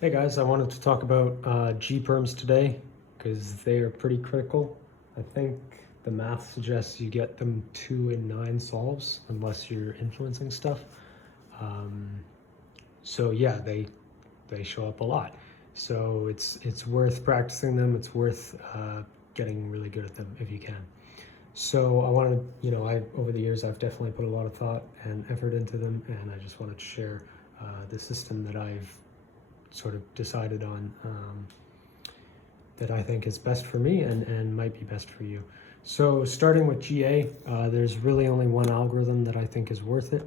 Hey guys, I wanted to talk about G-perms today because they are pretty critical. I think the math suggests you get them 2 in 9 solves unless you're influencing stuff. Um, so yeah, they show up a lot. So it's worth practicing them. It's worth getting really good at them if you can. So I wanted, I over the years I've definitely put a lot of thought and effort into them, and I just wanted to share the system that I've sort of decided on that I think is best for me and might be best for you. So starting with GA, there's really only one algorithm that I think is worth it,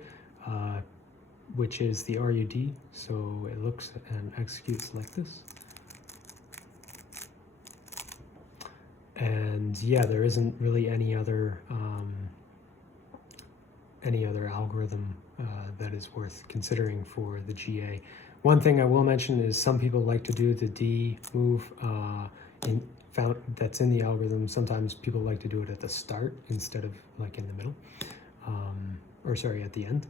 which is the RUD. So it looks and executes like this. And yeah, there isn't really any other algorithm that is worth considering for the GA. One thing I will mention is some people like to do the D move that's in the algorithm. Sometimes people like to do it at the start instead of like in the middle, or sorry, at the end.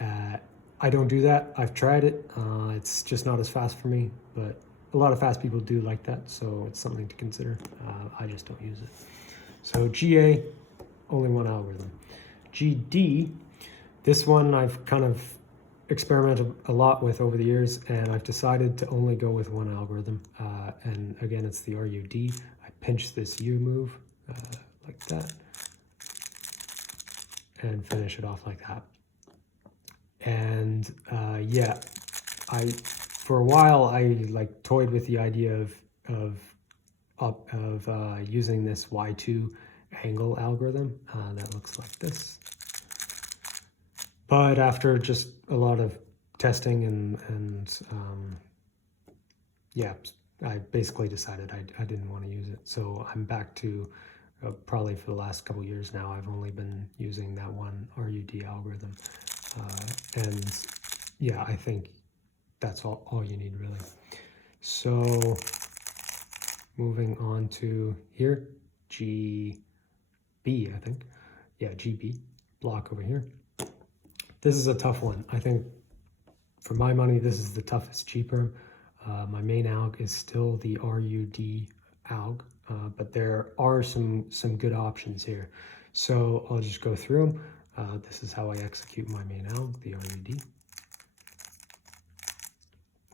I don't do that. I've tried it. It's just not as fast for me, but a lot of fast people do like that, so it's something to consider. I just don't use it. So GA, only one algorithm. GD, this one I've kind of experimented a lot with over the years, and I've decided to only go with one algorithm. And again, it's the RUD. I pinch this U move like that and finish it off like that. And yeah, for a while I like toyed with the idea of using this Y2 angle algorithm that looks like this. But after just a lot of testing and yeah, I basically decided I didn't want to use it. So I'm back to probably for the last couple years now, I've only been using that one RUD algorithm. And yeah, I think that's all you need really. So moving on to here, GB, I think. Yeah, GB, block over here. This is a tough one. I think for my money, this is the toughest G-perm. My main alg is still the RUD alg, but there are some good options here. So I'll just go through them. This is how I execute my main alg, the RUD,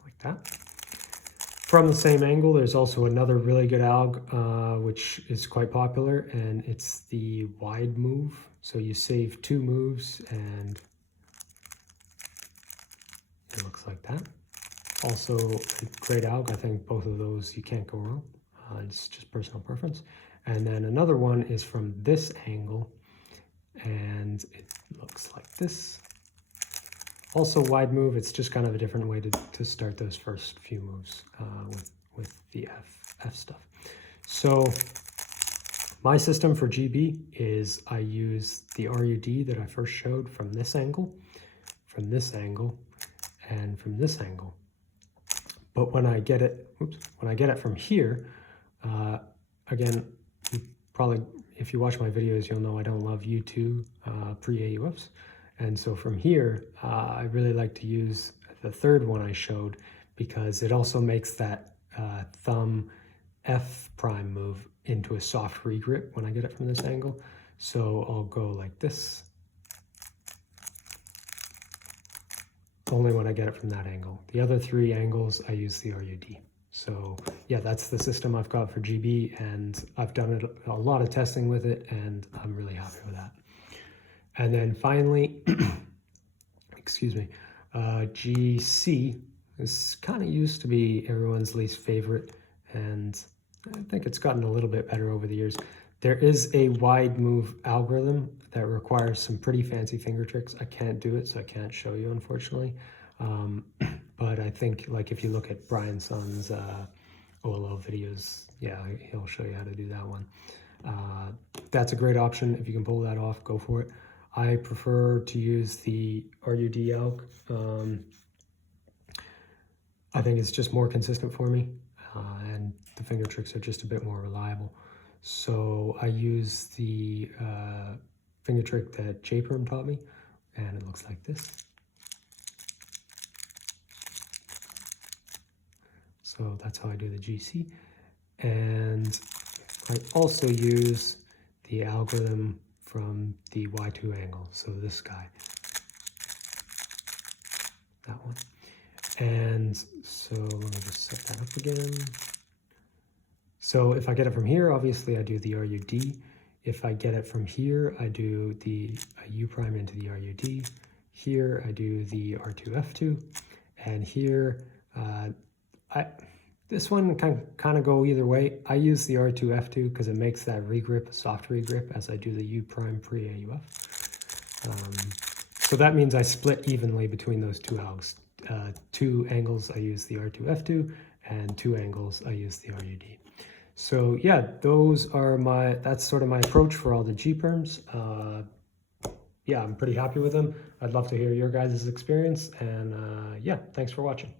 like that. From the same angle, there's also another really good alg, which is quite popular, and it's the wide move. So you save 2 moves, and it looks like that. Also a great alg. I think both of those you can't go wrong. It's just personal preference. And then another one is from this angle, and it looks like this. Also wide move. It's just kind of a different way to start those first few moves with the F stuff. So my system for GB is I use the RUD that I first showed from this angle, and from this angle. But when I get it from here, again, probably if you watch my videos, you'll know I don't love U2 pre-AUFs. And so from here, I really like to use the third one I showed because it also makes that thumb F prime move into a soft regrip when I get it from this angle. So I'll go like this, only when I get it from that angle. The other 3 angles, I use the RUD. So yeah, that's the system I've got for GB, and I've done a lot of testing with it, and I'm really happy with that. And then finally, excuse me, GC is kind of used to be everyone's least favorite, and I think it's gotten a little bit better over the years. There is a wide move algorithm that requires some pretty fancy finger tricks. I can't do it, so I can't show you, unfortunately. But I think, like, if you look at Brian Sun's OLO videos, yeah, he'll show you how to do that one. That's a great option. If you can pull that off, go for it. I prefer to use the RUD alg. I think it's just more consistent for me, and the finger tricks are just a bit more reliable. So I use the finger trick that J-Perm taught me, and it looks like this. So that's how I do the GC. And I also use the algorithm from the Y2 angle. So this guy, that one. And so let me just set that up again. So if I get it from here, obviously I do the RUD. If I get it from here, I do the U prime into the RUD. Here I do the R2F2. And here, this one can kind of go either way. I use the R2F2 because it makes that regrip a soft regrip as I do the U prime pre-AUF. So that means I split evenly between those two angles. 2 angles I use the R2F2, and 2 angles I use the RUD. So yeah, that's sort of my approach for all the G-perms. Yeah, I'm pretty happy with them. I'd love to hear your guys' experience, and yeah, thanks for watching.